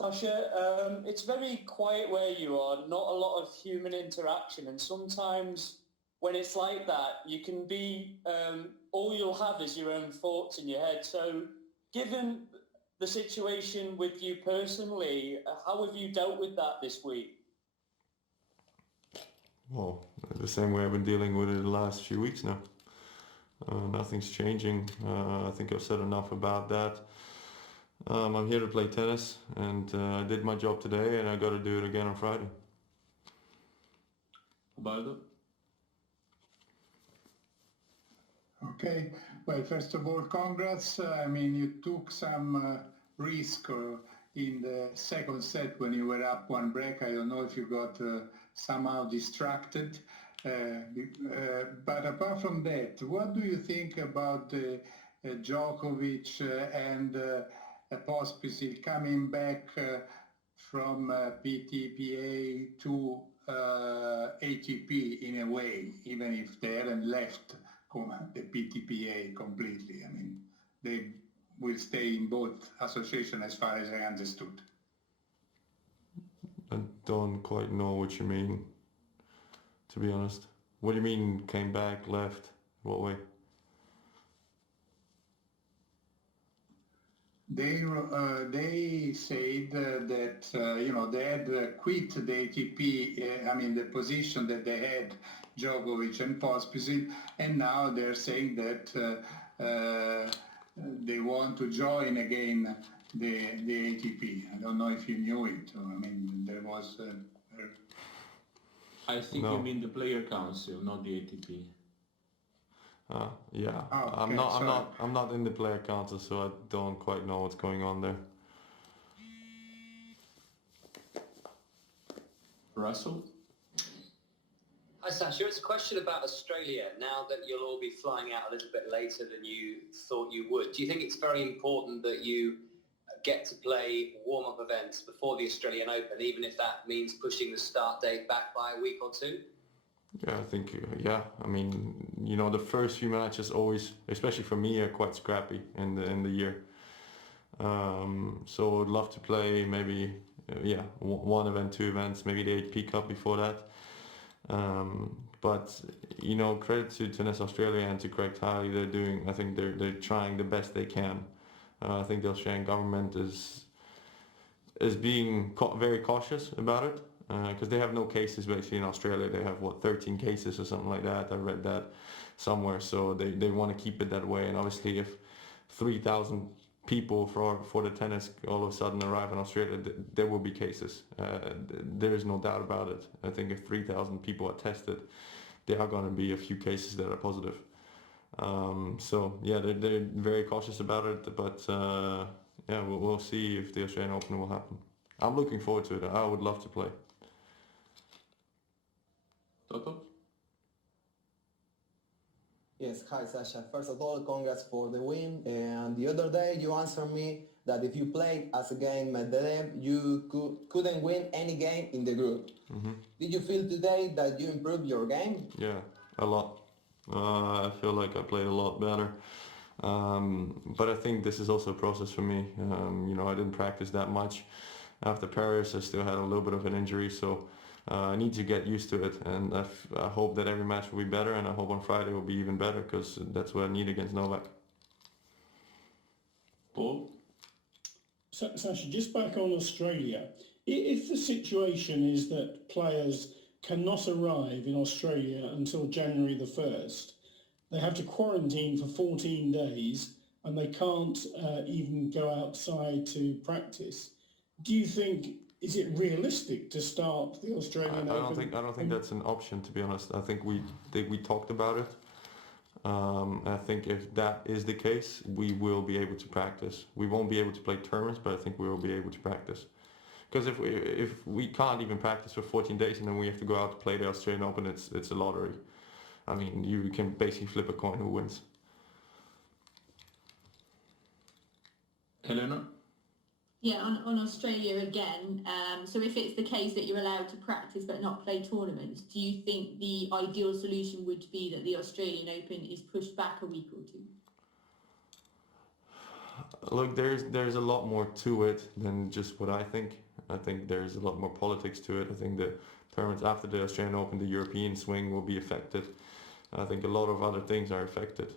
Tasha, it's very quiet where you are, not a lot of human interaction, and sometimes when it's like that, you can be, all you'll have is your own thoughts in your head. So given the situation with you personally, how have you dealt with that this week? Well, the same way I've been dealing with it the last few weeks now. Nothing's changing. I think I've said enough about that. I'm here to play tennis, and I did my job today, and I got to do it again on Friday. Baldo? Okay. Well, first of all, congrats. I mean, you took some risk in the second set when you were up one break. I don't know if you got somehow distracted. But apart from that, what do you think about Djokovic and Pospisil coming back from PTPA to ATP in a way, even if they haven't left the PTPA completely? I mean, they will stay in both associations as far as I understood. I don't quite know what you mean, to be honest. What do you mean came back, left? What way? They said that they had quit the ATP. I mean, the position that they had, Djokovic and Pospisil, and now they're saying that they want to join again the ATP. I don't know if you knew it. I mean, there was. I think No. you mean the player council, not the ATP. Yeah. Oh, I'm okay, not. I'm sorry. not. I'm not in the player council, so I don't quite know what's going on there. Russell? Hi Sasha, it's a question about Australia. Now that you'll all be flying out a little bit later than you thought you would, do you think it's very important that you get to play warm-up events before the Australian Open, even if that means pushing the start date back by a week or two? Yeah, I think. Yeah. I mean, the first few matches always, especially for me, are quite scrappy in the year. So I'd love to play maybe, one event, two events, maybe the ATP Cup before that. But credit to Tennis Australia and to Craig Tiley. I think they're trying the best they can. I think the Australian government is being very cautious about it, because they have no cases basically in Australia. They have 13 cases or something like that. I read that somewhere. So they want to keep it that way. And obviously, if 3,000 people for the tennis all of a sudden arrive in Australia, there will be cases. There is no doubt about it. I think if 3,000 people are tested, there are going to be a few cases that are positive. So yeah, they're very cautious about it, but we'll see if the Australian Open will happen. I'm looking forward to it. I would love to play. Toto? Yes, hi Sasha. First of all, congrats for the win. And the other day you answered me that if you played as against Medvedev, you couldn't win any game in the group. Mm-hmm. Did you feel today that you improved your game? Yeah, a lot. I feel like I played a lot better. But I think this is also a process for me. I didn't practice that much. After Paris, I still had a little bit of an injury, so I need to get used to it. And I hope that every match will be better, and I hope on Friday will be even better, because that's what I need against Novak. Paul? Sasha, just back on Australia. If the situation is that players cannot arrive in Australia until January the 1st, they have to quarantine for 14 days and they can't even go outside to practice. Do you think, is it realistic to start the Australian Open? I don't think that's an option, to be honest. I think we talked about it. I think if that is the case, we will be able to practice. We won't be able to play tournaments, but I think we will be able to practice. Because if we can't even practice for 14 days and then we have to go out to play the Australian Open, it's a lottery. I mean, you can basically flip a coin who wins. Helena? Yeah, on Australia again. So if it's the case that you're allowed to practice but not play tournaments, do you think the ideal solution would be that the Australian Open is pushed back a week or two? Look, there's a lot more to it than just what I think. I think there's a lot more politics to it. I think the tournaments after the Australian Open, the European swing will be affected. I think a lot of other things are affected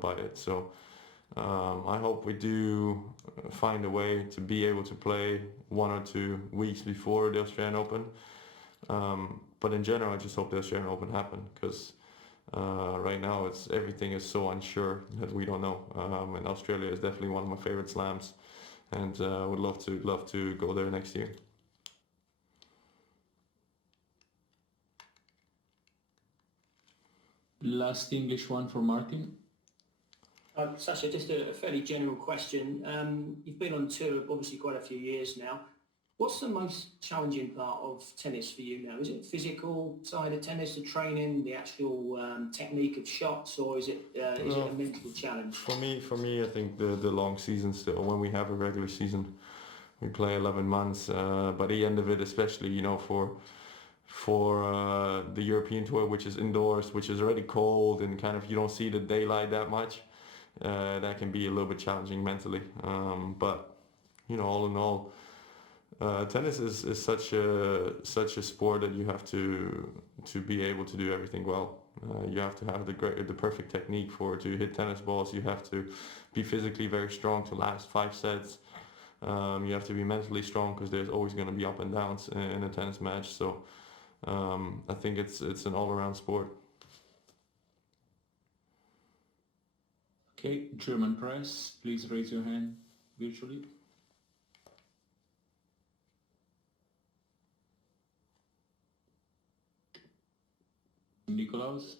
by it. So I hope we do find a way to be able to play 1 or 2 weeks before the Australian Open. But in general, I just hope the Australian Open happen because right now everything is so unsure that we don't know. And Australia is definitely one of my favorite slams, and would love to go there next year. Last English one for Martin. Sasha, just a fairly general question. You've been on tour obviously quite a few years now. What's the most challenging part of tennis for you now? Is it the physical side of tennis, the training, the actual technique of shots, or is it a mental challenge? For me, I think the long season still. When we have a regular season, we play 11 months. By the end of it, especially, for the European tour, which is indoors, which is already cold and kind of you don't see the daylight that much, that can be a little bit challenging mentally. But all in all, tennis is such a sport that you have to be able to do everything well. You have to have the perfect technique to hit tennis balls. You have to be physically very strong to last 5 sets. You have to be mentally strong because there's always going to be up and downs in a tennis match. So I think it's an all-around sport. Okay, German press, please raise your hand virtually. Nikolaus?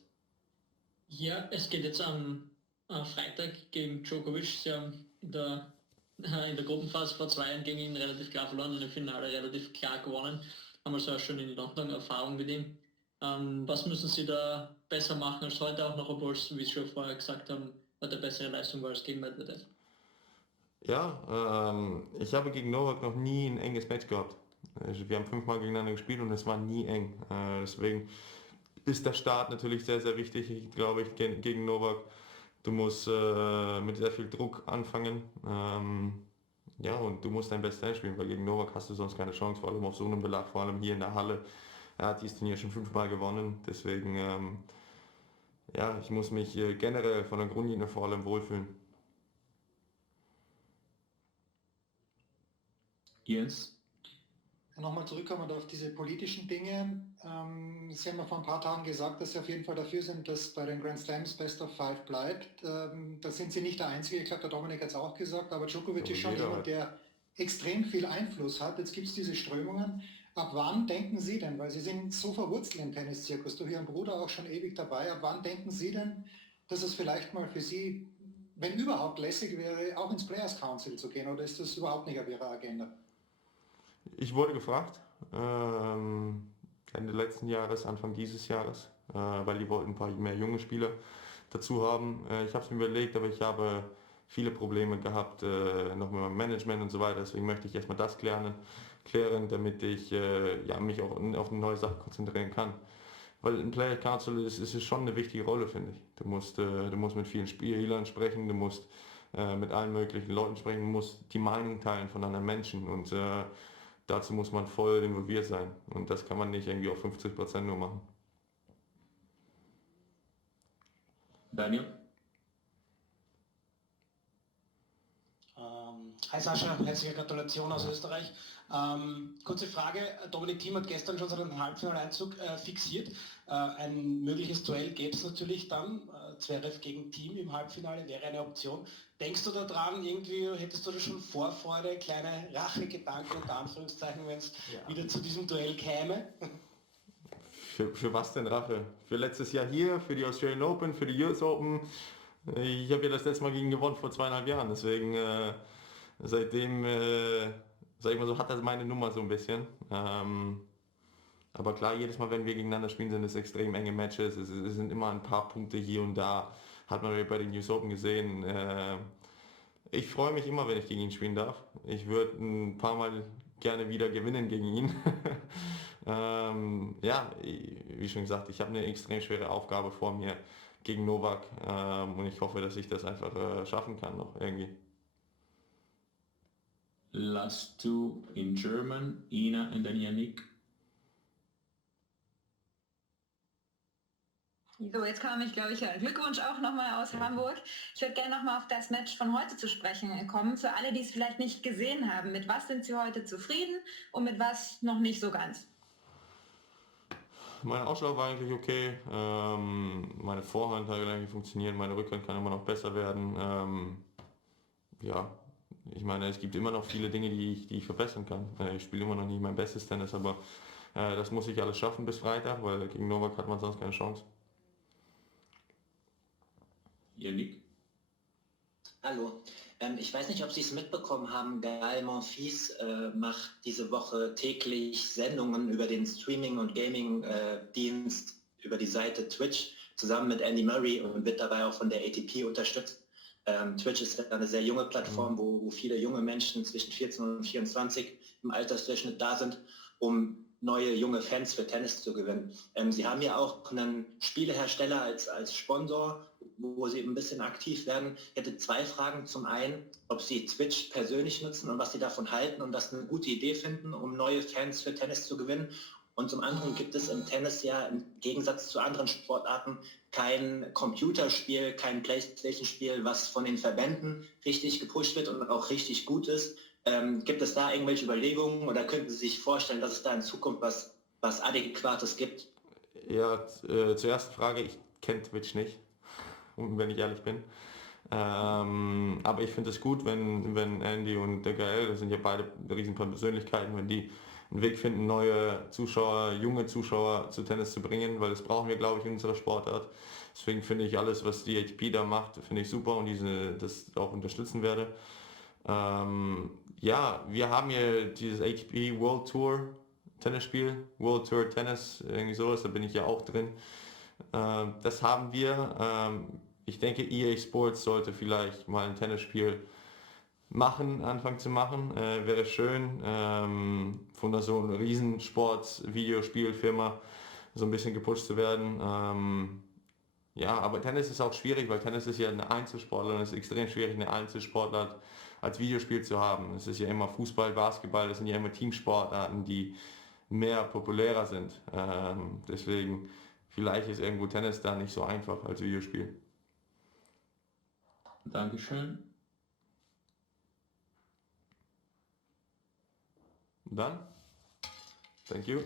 Ja, es geht jetzt am Freitag gegen Djokovic. Sie haben in der Gruppenphase vor 2 Jahren gegen ihn relativ klar verloren und im Finale relativ klar gewonnen. Haben also auch schon in London Erfahrung mit ihm. Was müssen Sie da besser machen als heute, auch noch, obwohl es, wie Sie schon vorher gesagt haben, heute bessere Leistung war als gegen Medvedev? Ja, ich habe gegen Novak noch nie ein enges Match gehabt. Wir haben 5-mal gegeneinander gespielt und es war nie eng. Deswegen ist der Start natürlich sehr, sehr wichtig, glaube ich, gegen Novak. Du musst mit sehr viel Druck anfangen. Und du musst dein Bestes spielen, weil gegen Novak hast du sonst keine Chance, vor allem auf so einem Belag, vor allem hier in der Halle. Er hat dieses Turnier schon 5-mal gewonnen, deswegen ich muss mich generell von der Grundlinie vor allem wohlfühlen. Jens? Nochmal zurückkommend auf diese politischen Dinge. Sie haben ja vor ein paar Tagen gesagt, dass Sie auf jeden Fall dafür sind, dass bei den Grand Slams Best of 5 bleibt. Da sind Sie nicht der Einzige, ich glaube, der Dominik hat es auch gesagt, aber Djokovic ist schon jemand, der extrem viel Einfluss hat. Jetzt gibt es diese Strömungen. Ab wann denken Sie denn, weil Sie sind so verwurzelt im Tenniszirkus, durch Ihren Bruder auch schon ewig dabei, ab wann denken Sie denn, dass es vielleicht mal für Sie, wenn überhaupt lässig wäre, auch ins Players Council zu gehen, oder ist das überhaupt nicht auf Ihrer Agenda? Ich wurde gefragt, Ende letzten Jahres, Anfang dieses Jahres, weil die wollten ein paar mehr junge Spieler dazu haben. Ich habe es mir überlegt, aber ich habe viele Probleme gehabt, noch mit meinem Management und so weiter. Deswegen möchte ich erstmal das klären, damit ich mich auch auf eine neue Sache konzentrieren kann. Weil ein Player Council ist schon eine wichtige Rolle, finde ich. Du musst mit vielen Spielern sprechen, du musst mit allen möglichen Leuten sprechen, du musst die Meinung teilen von anderen Menschen und dazu muss man voll involviert sein und das kann man nicht irgendwie auf 50% nur machen. Daniel? Hi Sascha, herzliche Gratulation aus Österreich. Kurze Frage, Dominik Thiem hat gestern schon seinen Halbfinaleinzug fixiert. Ein mögliches Duell gäbe es natürlich dann, Zverev gegen Thiem im Halbfinale wäre eine Option. Denkst du da dran, irgendwie hättest du da schon Vorfreude, kleine Rachegedanken unter Anführungszeichen, wenn es wieder zu diesem Duell käme? Für was denn Rache? Für letztes Jahr hier, für die Australian Open, für die US Open. Ich habe ja das letzte Mal gegen gewonnen vor 2,5 Jahren, deswegen seitdem, sag ich mal so, hat das meine Nummer so ein bisschen. Aber klar, jedes Mal, wenn wir gegeneinander spielen, sind es extrem enge Matches. Es sind immer ein paar Punkte hier und da. Hat man bei den US Open gesehen. Ich freue mich immer, wenn ich gegen ihn spielen darf. Ich würde ein paar Mal gerne wieder gewinnen gegen ihn. Wie schon gesagt, ich habe eine extrem schwere Aufgabe vor mir gegen Novak und ich hoffe, dass ich das einfach schaffen kann noch irgendwie. Last two in German, Ina and then Yannick. So, jetzt kann man mich, glaube ich, hören. Glückwunsch auch nochmal aus Hamburg. Ich würde gerne nochmal auf das Match von heute zu sprechen kommen. Für alle, die es vielleicht nicht gesehen haben, mit was sind Sie heute zufrieden und mit was noch nicht so ganz? Mein Ausschlag war eigentlich okay. Meine Vorhand hat eigentlich funktioniert, meine Rückhand kann immer noch besser werden. Ja, ich meine, es gibt immer noch viele Dinge, die ich verbessern kann. Ich spiele immer noch nicht mein bestes Tennis, aber das muss ich alles schaffen bis Freitag, weil gegen Novak hat man sonst keine Chance. Yannick. Hallo. Ich weiß nicht, ob Sie es mitbekommen haben, Gaël Monfils macht diese Woche täglich Sendungen über den Streaming- und Gaming-Dienst über die Seite Twitch zusammen mit Andy Murray und wird dabei auch von der ATP unterstützt. Twitch ist eine sehr junge Plattform, wo viele junge Menschen zwischen 14 und 24 im Altersdurchschnitt da sind, um neue junge Fans für Tennis zu gewinnen. Sie haben ja auch einen Spielehersteller als Sponsor, wo Sie ein bisschen aktiv werden. Ich hätte zwei Fragen. Zum einen, ob Sie Twitch persönlich nutzen und was Sie davon halten und das eine gute Idee finden, um neue Fans für Tennis zu gewinnen. Und zum anderen gibt es im Tennis ja im Gegensatz zu anderen Sportarten kein Computerspiel, kein Playstation-Spiel, was von den Verbänden richtig gepusht wird und auch richtig gut ist. Gibt es da irgendwelche Überlegungen oder könnten Sie sich vorstellen, dass es da in Zukunft was Adäquates gibt? Ja, zur ersten Frage, ich kenne Twitch nicht, wenn ich ehrlich bin. Aber ich finde es gut, wenn Andy und der Gaël, das sind ja beide riesen Persönlichkeiten, wenn die einen Weg finden, neue Zuschauer, junge Zuschauer zu Tennis zu bringen, weil das brauchen wir, glaube ich, in unserer Sportart. Deswegen finde ich alles, was die ATP da macht, finde ich super und das auch unterstützen werde. Ja, wir haben hier dieses ATP World Tour Tennisspiel, World Tour Tennis, irgendwie sowas, da bin ich ja auch drin. Das haben wir. Ich denke, EA Sports sollte vielleicht mal ein Tennisspiel anfangen zu machen. Wäre schön, von so einer Riesensport-Videospielfirma so ein bisschen gepusht zu werden. Ja, aber Tennis ist auch schwierig, weil Tennis ist ja eine Einzelsportler und es ist extrem schwierig, eine Einzelsportart als Videospiel zu haben. Es ist ja immer Fußball, Basketball, das sind ja immer Teamsportarten, die mehr populärer sind. Deswegen, vielleicht ist irgendwo Tennis da nicht so einfach als Videospiel. Dankeschön. Dann, thank you.